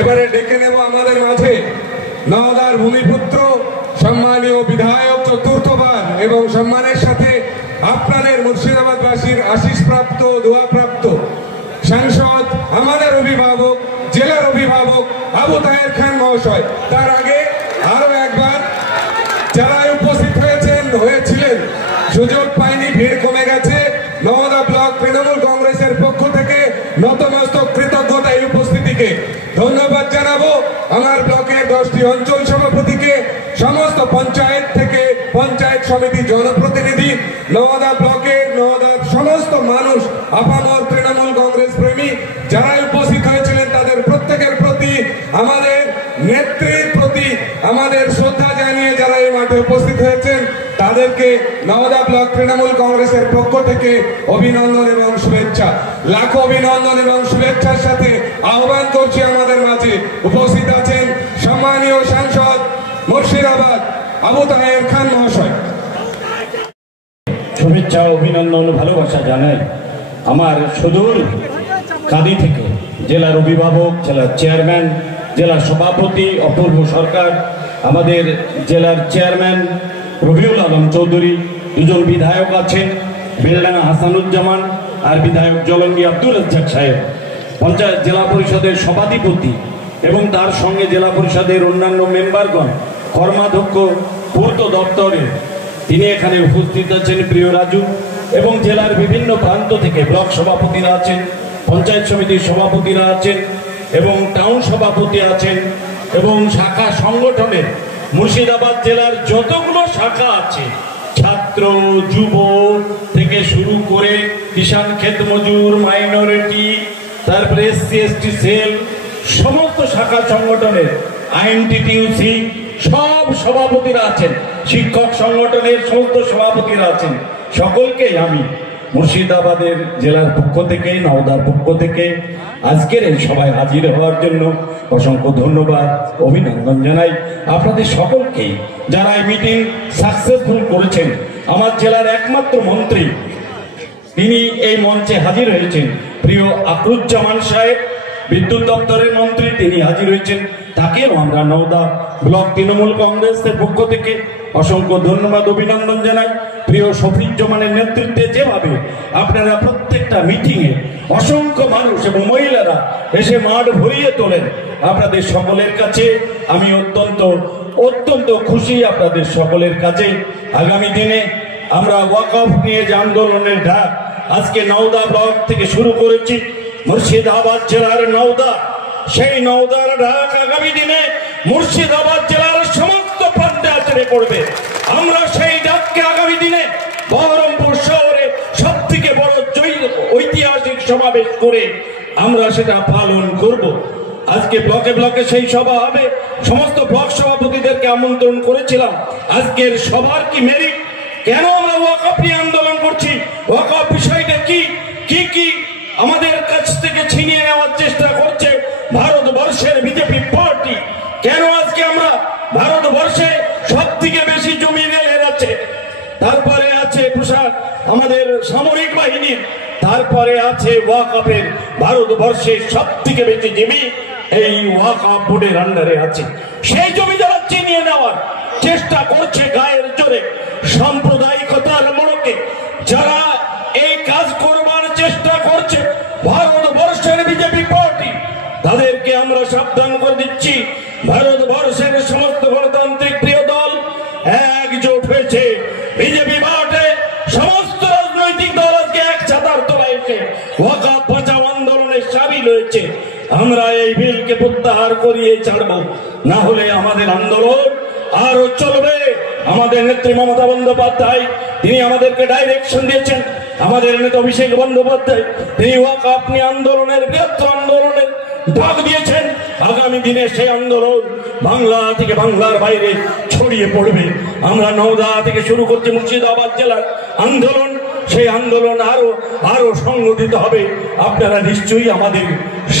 এবারে ডেকে নেব আমাদের মাঝে নওদার ভূমিপুত্র সম্মানীয় বিধায়ক চতুর্থবার এবং সম্মানের সাথে আপনাদের মুর্শিদাবাদবাসীর আশীষপ্রাপ্ত দোয়াপ্রাপ্ত সাংসদ আমাদের অভিভাবক জেলার অভিভাবক আবু তাহের খান মহাশয়। তার আগে আরো একবার যারা উপস্থিত হয়েছিলেন সুযোগ পায়নি, ভিড় কমে গেছে, নওদা ব্লক তৃণমূল কংগ্রেসের পক্ষ থেকে নতমস্তক কৃতজ্ঞতা এই উপস্থিতিকে ধন্যবাদ জানাবো। আমার ব্লকের 10টি অঞ্চল সভাপতিকে, সমস্ত পঞ্চায়েত থেকে পঞ্চায়েত সমিতি জনপ্রতিনিধি, নওদা ব্লকের নওদার সমস্ত মানুষ, আপামর তৃণমূল কংগ্রেস প্রেমী যারা উপস্থিত হয়েছিলেন তাদের প্রত্যেকের প্রতি, আমাদের নেত্রীর প্রতি আমাদের শ্রদ্ধা জানিয়ে যারা এই মাঠে উপস্থিত হয়েছেন তাদেরকে নওদা ব্লক তৃণমূল কংগ্রেসের পক্ষ থেকে অভিনন্দন এবং শুভেচ্ছা, লাখো অভিনন্দন এবং শুভেচ্ছার সাথে আহ্বান করছি আমাদের মাঝে উপস্থিত আছেন সম্মানীয় সাংসদ মুর্শিদাবাদ আবু তাহের খান মহাশয়। শুভেচ্ছা, অভিনন্দন, ভালোবাসা জানাই আমার সুদূর কাঁদি থেকে জেলার অভিভাবক, জেলার চেয়ারম্যান, জেলার সভাপতি অপূর্ব সরকার, আমাদের জেলার চেয়ারম্যান রবিউল আলম চৌধুরী, দুজন বিধায়ক আছেন বেলডাঙ্গা হাসানুজ্জামান আর বিধায়ক জলঙ্গি আব্দুল রাজ্জাক সাহেব, পঞ্চায়েত জেলা পরিষদের সভাধিপতি এবং তার সঙ্গে জেলা পরিষদের অন্যান্য মেম্বারগণ, কর্মাধ্যক্ষ পূর্ত দপ্তরে তিনি এখানে উপস্থিত আছেন প্রিয় রাজু, এবং জেলার বিভিন্ন প্রান্ত থেকে ব্লক সভাপতিরা আছেন, পঞ্চায়েত সমিতির সভাপতিরা আছেন এবং টাউন সভাপতি আছেন এবং শাখা সংগঠনের মুর্শিদাবাদ জেলার যতগুলো শাখা আছে, ছাত্র যুব থেকে শুরু করে কিষাণ ক্ষেত মজুর, মাইনরিটি, তারপরে এসসি এসটি সেল, সমস্ত শাখা সংগঠনের আইএনটিটিউসি সব সভাপতিরা আছেন, শিক্ষক সংগঠনের সমস্ত সভাপতিরা আছেন। সকলকেই আমি মুর্শিদাবাদের জেলার পক্ষ থেকে, নওদার পক্ষ থেকে আজকের এই সভায় হাজির হওয়ার জন্য অসংখ্য ধন্যবাদ, অভিনন্দন জানাই আপনাদের সকলকেই যারা এই মিটিং সাকসেসফুল করেছেন। আমার জেলার একমাত্র মন্ত্রী তিনি এই মঞ্চে হাজির হয়েছেন, প্রিয় আকরুজ্জামান সাহেব, বিদ্যুৎ দপ্তরের মন্ত্রী, তিনি হাজির হয়েছেন, তাকেও আমরা নওদা ব্লক তৃণমূল কংগ্রেসের পক্ষ থেকে অসংখ্য ধন্যবাদ, অভিনন্দন জানাই। প্রিয় শফিজ্জামানের নেতৃত্বে যেভাবে আপনারা প্রত্যেকটা মিটিংয়ে অসংখ্য মানুষ এবং মহিলারা এসে মাঠ ভরিয়ে তোলেন, আপনাদের সকলের কাছে আমি অত্যন্ত খুশি। আপনাদের সকলের কাছে আগামী দিনে আমরা ওয়াকফ নিয়ে যে আন্দোলনের ডাক আজকে নওদা ব্লক থেকে শুরু করেছি, মুর্শিদাবাদ জেলার নওদা, সেই নওদার ডাক আগামী দিনে মুর্শিদাবাদ জেলার সমস্ত প্রান্তে আছড়ে পড়বে। আমরা সেই ডাককে আগামী দিনে বহরমপুর শহরে সব থেকে বড় ঐতিহাসিক সমাবেশ করে আমরা সেটা পালন করব। আজকে ব্লকে ব্লকে সেই সভা হবে, সমস্ত ব্লক সভাপতিদেরকে আমন্ত্রণ করেছিলাম। আজকের সবার কি মেরিট, কেন আমরা ওয়াকফ নিয়ে আন্দোলন করছি, ওয়াকফ বিষয়টা কি কি কি আমাদের কাছ থেকে ছিনিয়ে নেওয়ার চেষ্টা করছে ভারতবর্ষের বিজেপি পার্টি, কেন আজকে আমরা ভারতবর্ষে সব থেকে বেশি জমি রেলের আছে, তারপরে আছে পোশাক আমাদের সামরিক বাহিনীর, তারপরে আছে ওয়াকফের, ভারতবর্ষের সব থেকে বেশি জমি এই ওয়াকফ বোর্ডের আন্ডারে আছে। সেই জমি যারা ছিনিয়ে নেওয়ার চেষ্টা করছে গায়ের জোরে, সাম্প্রদায়িকতার মোড়কে যারা এই কাজ করবার চেষ্টা করছে ভারতবর্ষের বিজেপি পার্টি, তাদেরকে আমরা সাবধান করে দিচ্ছি। ভারতবর্ষের সমস্ত গণতান্ত্রিক প্রিয় দল একজোট হয়েছে, বিজেপি পার্টি সমস্ত রাজনৈতিক দল আজকে এক ছাতার তলায় এসে ওয়াকফ বাঁচাও আন্দোলনে সামিল হয়েছে। আমরা এই বিলকে প্রত্যাহার করিয়ে ছাড়বো, না হলে আমাদের আন্দোলন আরো চলবে। আমাদের নেত্রী মমতা বন্দ্যোপাধ্যায় তিনি আমাদেরকে ডাইরেকশন দিয়েছেন, আমাদের নেতা অভিষেক বন্দ্যোপাধ্যায় তিনি ওয়াকফ নিয়ে আন্দোলনের বৃহত্তর আন্দোলনের ডাক দিয়েছেন। আগামী দিনে সেই আন্দোলন বাংলা থেকে বাংলার বাইরে ছড়িয়ে পড়বে। আমরা নওদা থেকে শুরু করছি মুর্শিদাবাদ জেলার আন্দোলন, সেই আন্দোলন আরো সংগঠিত হবে। আপনারা নিশ্চয়ই আমাদের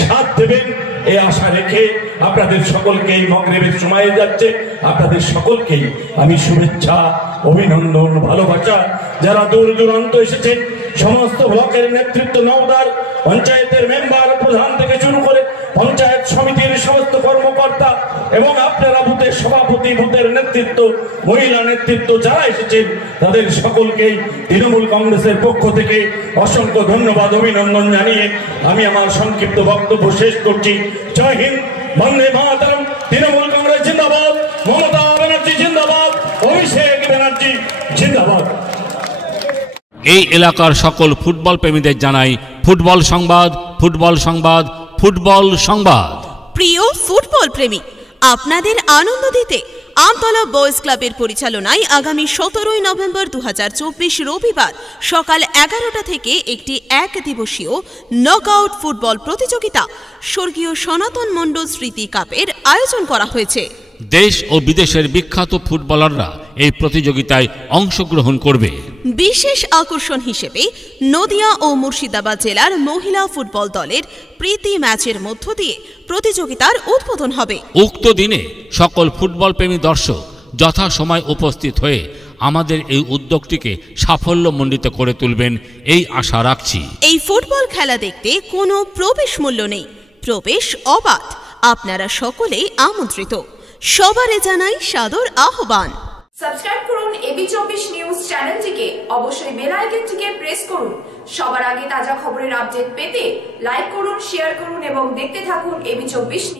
সাথ দেবেন এই আশা রেখে আপনাদের সকলকেই মাগরিবের সময় যাচ্ছে, আপনাদের সকলকেই আমি শুভেচ্ছা, অভিনন্দন, ভালোবাসা। যারা দূর দূরান্ত এসেছেন সমস্ত ব্লকের নেতৃত্ব, নওদার পঞ্চায়েতের মেম্বার প্রধান থেকে শুরু করে পঞ্চায়েত সমিতির সমস্ত কর্মকর্তা এবং আপনারা বুথের সভাপতি, বুথের নেতৃত্ব, মহিলা নেতৃত্ব যারা এসেছেন তাদের সকলকেই তৃণমূল কংগ্রেসের পক্ষ থেকে অসংখ্য ধন্যবাদ, অভিনন্দন জানিয়ে আমি আমার সংক্ষিপ্ত বক্তব্য শেষ করছি। জয় হিন্দ, বন্দে মাতরম, তৃণমূল কংগ্রেস জিন্দাবাদ, মমতা ব্যানার্জি জিন্দাবাদ, অভিষেক ব্যানার্জি জিন্দাবাদ। এই এলাকার সকল ফুটবল প্রেমীদের জানাই ফুটবল সংবাদ, ফুটবল সংবাদ, ফুটবল সংবাদ। প্রিয় ফুটবল প্রেমী, আপনাদের আনন্দ দিতে আমতলা বয়েজ ক্লাবের পরিচালনায় আগামী 17 নভেম্বর 2024 রবিবার সকাল 11টা থেকে একটি এক দিবসীয় নকআউট ফুটবল প্রতিযোগিতা স্বর্গীয় সনাতন মণ্ডল স্মৃতি কাপের আয়োজন করা হয়েছে। দেশ ও বিদেশের বিখ্যাত ফুটবলাররা এই প্রতিযোগিতায় অংশগ্রহণ করবে। বিশেষ আকর্ষণ হিসেবে নদিয়া ও মুর্শিদাবাদ জেলার মহিলা ফুটবল দলের প্রীতি ম্যাচের মধ্য দিয়ে প্রতিযোগিতার উদ্বোধন হবে। উক্ত দিনে সকল ফুটবল প্রেমী দর্শক যথাসময় উপস্থিত হয়ে আমাদের এই উদ্যোগটিকে সাফল্যমণ্ডিত করে তুলবেন এই আশা রাখছি। এই ফুটবল খেলা দেখতে কোনো প্রবেশ মূল্য নেই, প্রবেশ অবাধ। আপনারা সকলেই আমন্ত্রিত। সবারে জানাই সাদর আহ্বান। সাবস্ক্রাইব করুন এবি24 নিউজ চ্যানেলটিকে, অবশ্যই বেল আইকনটিকে প্রেস করুন। সবার আগে তাজা খবরের আপডেট পেতে লাইক করুন, শেয়ার করুন এবং দেখতে থাকুন এবি24 নিউজ।